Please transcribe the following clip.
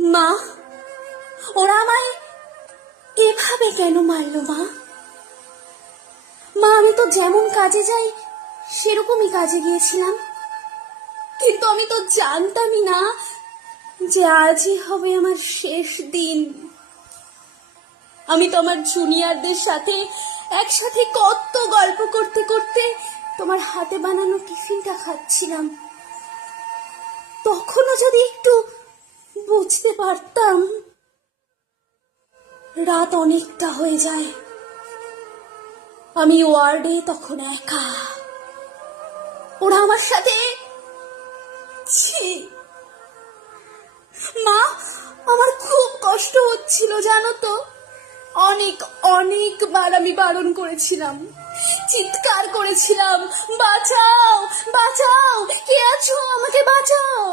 মা, ওরা আমায় এভাবে কেন মারলো? মা মা আমি তো যেমন কাজে যাই সেরকমই কাজে গিয়েছিলাম, কিন্তু আমি তো জানতামই না যে আজই হবে আমার শেষ দিন। আমি তো আমার জুনিয়রদের সাথে একসাথে কত গল্প করতে করতে তোমার হাতে বানানো টিফিনটা খাচ্ছিলাম। তখনও যদি একটু বুঝতে পারতাম। রাত অনেকটা হয়ে যায়, আমি ওয়ার্ডে তখন একা। ওরা আমার সাথে ছি। মা, আমার খুব কষ্ট হচ্ছিল জানো তো। অনেকবার আমি বারণ করেছিলাম, চিৎকার করেছিলাম, বাঁচাও বাঁচাও, কে আছো, আমাকে বাঁচাও।